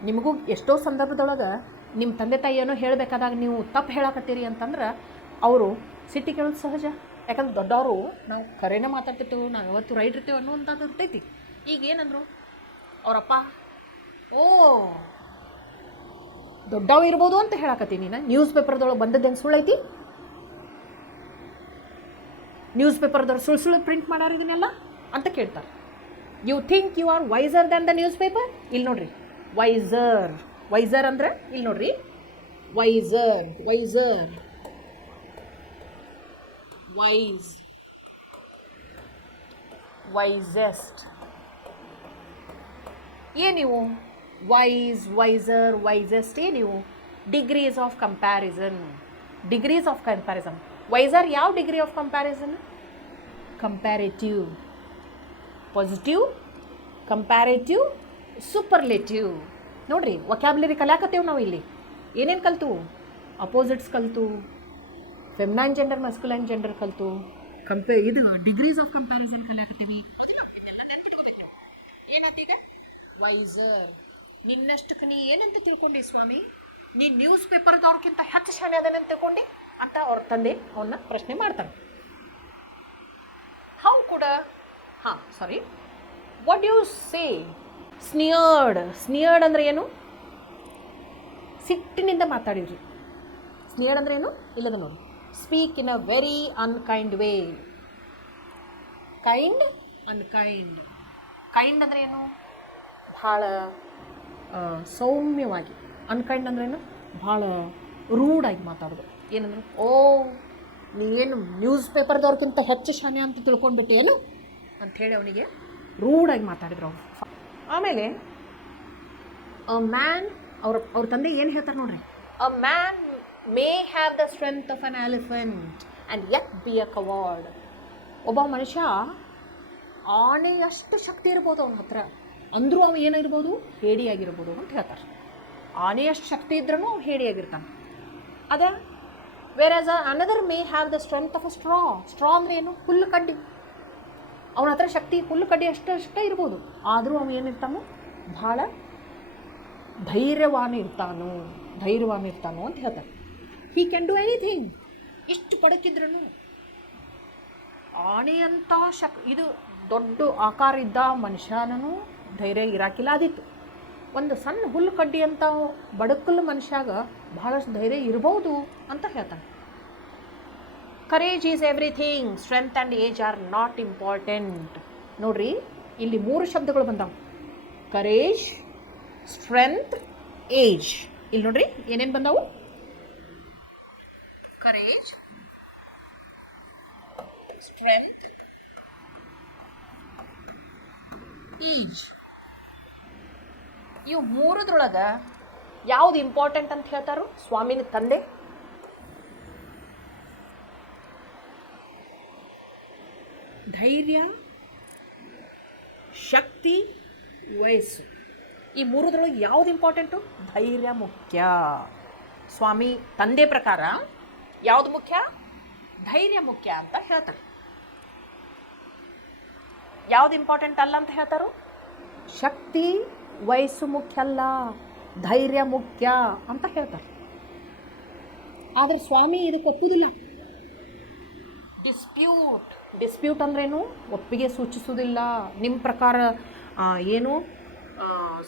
ನಿಮಗೂ ಎಷ್ಟೋ ಸಂದರ್ಭದೊಳಗೆ ನಿಮ್ಮ ತಂದೆ ತಾಯಿ ಏನೋ ಹೇಳಬೇಕಾದಾಗ ನೀವು ತಪ್ಪು ಹೇಳಕತ್ತೀರಿ ಅಂತಂದ್ರೆ ಅವರು ಸಿಟಿ ಕೆಲಸ ಸಹಜ. ಯಾಕಂದ್ರೆ ದೊಡ್ಡವರು ನಾವು ಕರೆನೇ ಮಾತಾಡ್ತಿರ್ತೇವೆ, ನಾವು ಯಾವತ್ತು ರೈಟ್ ಇರ್ತೇವೆ ಅನ್ನುವಂಥದ್ದು ಇರ್ತೈತಿ. ಈಗ ಏನಂದ್ರು, ಅವರಪ್ಪ, ಓ, ದೊಡ್ಡವ ಇರ್ಬೋದು ಅಂತ ಹೇಳಕತ್ತೀನಿ ನಾನು. ನ್ಯೂಸ್ ಪೇಪರ್ದೊಳಗೆ ಬಂದದ್ದೇನು ಸುಳ್ಳೈತಿ? ನ್ಯೂಸ್ ಪೇಪರ್ದವ್ರು ಸುಳ್ಳು ಸುಳ್ಳು ಪ್ರಿಂಟ್ ಮಾಡಾರ ಇದನ್ನೆಲ್ಲ ಅಂತ ಕೇಳ್ತಾರೆ. You think you are wiser than the newspaper ಇಲ್ಲಿ ನೋಡ್ರಿ. ವೈಸರ್ ವೈಸರ್ ಅಂದ್ರೆ ಇಲ್ಲಿ ನೋಡ್ರಿ. ವೈಸರ್ ವೈಸರ್ ವೈಸ್ ವೈಸೆಸ್ಟ್ ಏನಿವು wise wiser wisest ಏನಿವು degrees of comparison degrees of comparison wiser ಯಾವ degree of comparison comparative positive comparative superlative ನೋಡ್ರಿ ವೊಕ್ಯಾಬ್ಲರಿ ಕಲ್ಯಾಕತ್ತೇವೆ ನಾವು ಇಲ್ಲಿ ಏನೇನು ಕಲ್ತು ಅಪೋಸಿಟ್ಸ್ ಕಲ್ತು ಫೆಮ್ನೈನ್ ಜೆಂಡರ್ ಮಸ್ಕುಲೈನ್ ಜೆಂಡರ್ ಕಲಿತು. ಕಂಪೇ ಇದು ಡಿಗ್ರೀಸ್ ಆಫ್ ಕಂಪ್ಯಾರಿಸನ್ ಕಲ್ಯಾಕತ್ತೀವಿ. ಏನಾತೀಗ ವೈಸರ್ ನಿನ್ನಷ್ಟಕ್ಕೆ ನೀ ಏನಂತ ತಿಳ್ಕೊಂಡಿ ಸ್ವಾಮಿ? ನೀ ನ್ಯೂಸ್ ಪೇಪರ್ದವ್ರಿಗಿಂತ ಹೆಚ್ಚು ಶಾಣೆ ಅದನ್ನ ತಿಳ್ಕೊಂಡೆ? ಅಂತ ಅವ್ರ ತಂದೆ ಅವನ್ನ ಪ್ರಶ್ನೆ ಮಾಡ್ತಾನೆ. ಹೌ ಕೂಡ ಹಾಂ ಸಾರಿ ವಾಟ್ ಯು ಸೇ ಸ್ನಿಯರ್ಡ್ ಸ್ನಿಯರ್ಡ್ ಅಂದ್ರೆ ಏನು? ಸಿಟ್ಟಿನಿಂದ ಮಾತಾಡಿರಿ ಸ್ನಿಯರ್ಡ್ ಅಂದ್ರೆ ಏನು? ಇಲ್ಲದ ನೋಡಿ. Speak in a very unkind way kind unkind kind ಅಂದ್ರೆ ಏನು? ಭಾಳ ಸೌಮ್ಯವಾಗಿ. ಅನ್ಕೈಂಡ್ ಅಂದ್ರೇನು ಭಾಳ ರೂಡಾಗಿ ಮಾತಾಡೋದು. ಏನಂದ್ರೆ? ಓ ನೀ ಏನು ನ್ಯೂಸ್ ಪೇಪರ್ದವ್ರಿಗಿಂತ ಹೆಚ್ಚು ಶಾನೆ ಅಂತ ತಿಳ್ಕೊಂಡ್ಬಿಟ್ಟು ಏನು? ಅಂಥೇಳಿ ಅವನಿಗೆ. ರೂಡಾಗಿ ಮಾತಾಡಿದ್ರು ಅವನು ಆಮೇಲೆ ಅ ಮ್ಯಾನ್ ಅವ್ರ ಅವ್ರ ತಂದೆ ಏನು ಹೇಳ್ತಾರೆ ನೋಡ್ರಿ? A man may have the strength of an elephant and yet be a coward ಒಬ್ಬ ಮನುಷ್ಯ ಆನೆಯಷ್ಟು ಶಕ್ತಿ ಇರ್ಬೋದು ಅವನ ಹತ್ರ. ಅಂದರೂ ಅವ ಏನಾಗಿರ್ಬೋದು ಹೇಡಿಯಾಗಿರ್ಬೋದು ಅಂತ ಹೇಳ್ತಾರೆ. ಆನೆಯಷ್ಟು ಶಕ್ತಿ ಇದ್ರೂ ಅವ್ನು ಹೇಡಿಯಾಗಿರ್ತಾನೆ. ಅದ whereas another may have the strength of a straw straw ಅಂದರೆ ಏನು? ಹುಲ್ಲು ಕಡ್ಡಿ. ಅವನ ಹತ್ರ ಶಕ್ತಿ, ಹುಲ್ಲು ಕಡ್ಡಿ ಅಷ್ಟು, ಅಷ್ಟೇ ಇರ್ಬೋದು. ಆದರೂ ಅವ ಏನಿರ್ತಾನೋ? ಭಾಳ ಧೈರ್ಯವಾನ ಇರ್ತಾನೋ ಧೈರ್ಯವಾನ ಇರ್ತಾನೋ ಅಂತ ಹೇಳ್ತಾರೆ. ಹೀ ಕ್ಯಾನ್ ಡೂ ಎನಿಥಿಂಗ್ ಇಷ್ಟು ಪಡಕಿದ್ರೂ ಆನೆಯಂಥ ಶಕ್, ಇದು ದೊಡ್ಡ ಆಕಾರ ಇದ್ದ ಮನುಷ್ಯನೂ ಧೈರ್ಯ ಇರಾಕಿಲ್ಲ ಅದಿತ್ತು ಒಂದು ಸಣ್ಣ ಹುಲ್ಲು ಕಡ್ಡಿ ಬಡಕಲ್ ಮನುಷ್ಯಾಗ ಬಹಳಷ್ಟು ಧೈರ್ಯ ಇರ್ಬೋದು ಅಂತ ಹೇಳ್ತಾನೆ. Courage is everything strength and age are not important ನೋಡ್ರಿ, ಇಲ್ಲಿ ಮೂರು ಶಬ್ದಗಳು ಬಂದವು. ಕರೇಜ್ ಸ್ಟ್ರೆಂತ್ ಏಜ್ ಇಲ್ಲಿ ನೋಡ್ರಿ ಏನೇನು ಬಂದಾವು? ಕರೇಜ್ strength, ಈಜ್ ಇವು ಮೂರದ್ರೊಳಗೆ ಯಾವ್ದು ಇಂಪಾರ್ಟೆಂಟ್ ಅಂತ ಹೇಳ್ತಾರು? ಸ್ವಾಮಿನ ತಂದೆ. ಧೈರ್ಯ ಶಕ್ತಿ ವಯಸ್ಸು. ಈ ಮೂರದ್ರೊಳಗೆ ಯಾವ್ದು ಇಂಪಾರ್ಟೆಂಟು ಧೈರ್ಯ ಮುಖ್ಯ. ಸ್ವಾಮಿ ತಂದೆ ಪ್ರಕಾರ ಯಾವ್ದು ಮುಖ್ಯ? ಧೈರ್ಯ ಮುಖ್ಯ ಅಂತ ಹೇಳ್ತಾರೆ. ಯಾವ್ದು ಇಂಪಾರ್ಟೆಂಟ್ ಅಲ್ಲ ಅಂತ ಹೇಳ್ತಾರು? ಶಕ್ತಿ ವಯಸ್ಸು ಮುಖ್ಯ ಅಲ್ಲ ಧೈರ್ಯ ಮುಖ್ಯ ಅಂತ ಹೇಳ್ತಾರೆ. ಆದರೆ ಸ್ವಾಮಿ ಇದಕ್ಕೆ ಒಪ್ಪುವುದಿಲ್ಲ ಡಿಸ್ಪ್ಯೂಟ್ ಡಿಸ್ಪ್ಯೂಟ್ ಅಂದ್ರೇನು? ಒಪ್ಪಿಗೆ ಸೂಚಿಸುವುದಿಲ್ಲ. ನಿಮ್ಮ ಪ್ರಕಾರ ಏನು?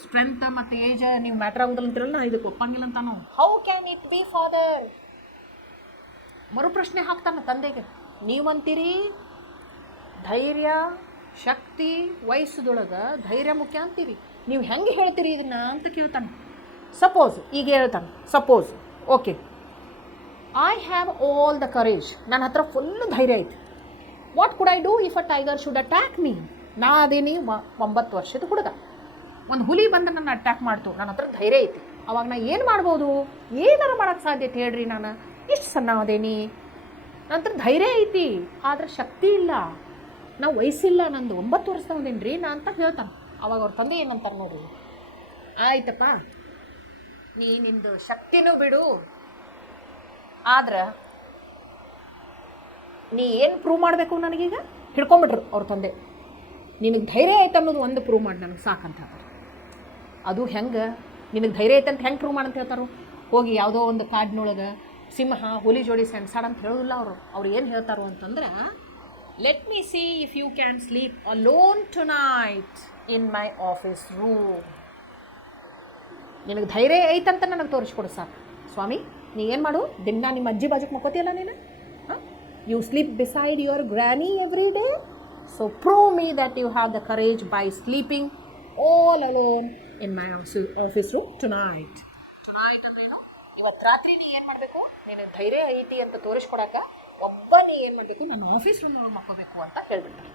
ಸ್ಟ್ರೆಂತ್ ಮತ್ತು ಏಜ್ ನೀವು ಮ್ಯಾಟ್ರ್ ಆಗೋದಿಲ್ಲ ಅಂತಿರಲ್ಲ ಇದಕ್ಕೆ ಒಪ್ಪಂಗಿಲ್ಲ ಅಂತಾನು. How can it be father ಮರುಪ್ರಶ್ನೆ ಹಾಕ್ತಾನೆ ತಂದೆಗೆ. ನೀವಂತೀರಿ? ಧೈರ್ಯ, ಶಕ್ತಿ, ವಯಸ್ಸದೊಳಗೆ ಧೈರ್ಯ ಮುಖ್ಯ ಅಂತೀರಿ. ನೀವು ಹೆಂಗೆ ಹೇಳ್ತೀರಿ ಇದನ್ನ ಅಂತ ಕೇಳ್ತಾನೆ. ಸಪೋಸ್ ಈಗ ಹೇಳ್ತಾನೆ. Suppose okay I have all the courage ನನ್ನ ಹತ್ರ ಫುಲ್ ಧೈರ್ಯ ಐತಿ. What could I do if a tiger should attack me ನಾ ಅದೇನಿ ಒಂಬತ್ತು ವರ್ಷದ ಹುಡುಗ. ಒಂದು ಹುಲಿ ಬಂದು ನನ್ನ ಅಟ್ಯಾಕ್ ಮಾಡ್ತು. ನನ್ನ ಹತ್ರ ಧೈರ್ಯ ಐತಿ. ಅವಾಗ ನಾ ಏನು ಮಾಡ್ಬೋದು? ಏನಾರ ಮಾಡೋಕ್ಕೆ ಸಾಧ್ಯತೆ ಹೇಳ್ರಿ ನಾನು. ಇಷ್ಟು ಸಣ್ಣ ಅದೇನಿ ನಂತರ ಧೈರ್ಯ ಐತಿ, ಆದ್ರೆ ಶಕ್ತಿ ಇಲ್ಲ. ನಾವು ವಯಸ್ಸಿಲ್ಲ, ನಂದು ಒಂಬತ್ತು ವರ್ಷ ರೀ ನಾ ಅಂತ ಹೇಳ್ತಾನೆ. ಅವಾಗ ಅವ್ರ ತಂದೆ ಏನಂತಾರೆ ನೋಡ್ರಿ? ಆಯ್ತಪ್ಪ. ನೀ ನಿಂದು ಶಕ್ತಿನೂ ಬಿಡು. ಆದ್ರೆ ನೀ ಏನು ಪ್ರೂವ್ ಮಾಡಬೇಕು ನನಗೀಗ? ಹಿಡ್ಕೊಂಬಿಟ್ರು ಅವ್ರ ತಂದೆ. ನಿನಗೆ ಧೈರ್ಯ ಐತೆ ಅನ್ನೋದು ಒಂದು ಪ್ರೂವ್ ಮಾಡಿ ನನಗೆ ಸಾಕಂತ ಹೇಳ್ತಾರೆ. ಅದು ಹೆಂಗೆ? ನಿನಗೆ ಧೈರ್ಯ ಐತೆ ಅಂತ ಹೆಂಗೆ ಪ್ರೂವ್ ಮಾಡಂತ ಹೇಳ್ತಾರೋ? ಹೋಗಿ ಯಾವುದೋ ಒಂದು ಕಾಡಿನೊಳಗೆ ಸಿಂಹ, ಹುಲಿ ಜೋಡಿ ಸೆಣಸಾಡ ಅಂತ ಹೇಳೋದಿಲ್ಲ ಅವರು. ಅವ್ರು ಏನು ಹೇಳ್ತಾರೋ ಅಂತಂದ್ರೆ let me see if you can sleep alone tonight in my office room ನಿನಗೆ ಧೈರ್ಯ ಐತಂತ ನನಗೆ ತೋರಿಸ್ಕೊಡು ಸರ್ ಸ್ವಾಮಿ, ನೀ ಏನು ಮಾಡು? ದಿನ ನಿಮ್ಮ ಅಜ್ಜಿ ಬಾಜುಕ್ ಮಕ್ಕೋತಿಯಲ್ಲ ನೀನು? You sleep beside your granny every day so prove me that you have the courage by sleeping all alone in my office room tonight tonight ಅಂದ್ರೇನು ಇವತ್ತು ರಾತ್ರಿ ನೀ ಏನು ಮಾಡಬೇಕು? ನಿನಗೆ ಧೈರ್ಯ ಐತಿ ಅಂತ ತೋರಿಸ್ಕೊಡಕ್ಕೆ ಒಬ್ಬ ನೀ ಏನು ಮಾಡಬೇಕು? ನಾನು ಆಫೀಸ್ ರೂಮ್ ಮಕ್ಕೋಬೇಕು ಅಂತ ಹೇಳ್ಬಿಟ್ಟಾರೆ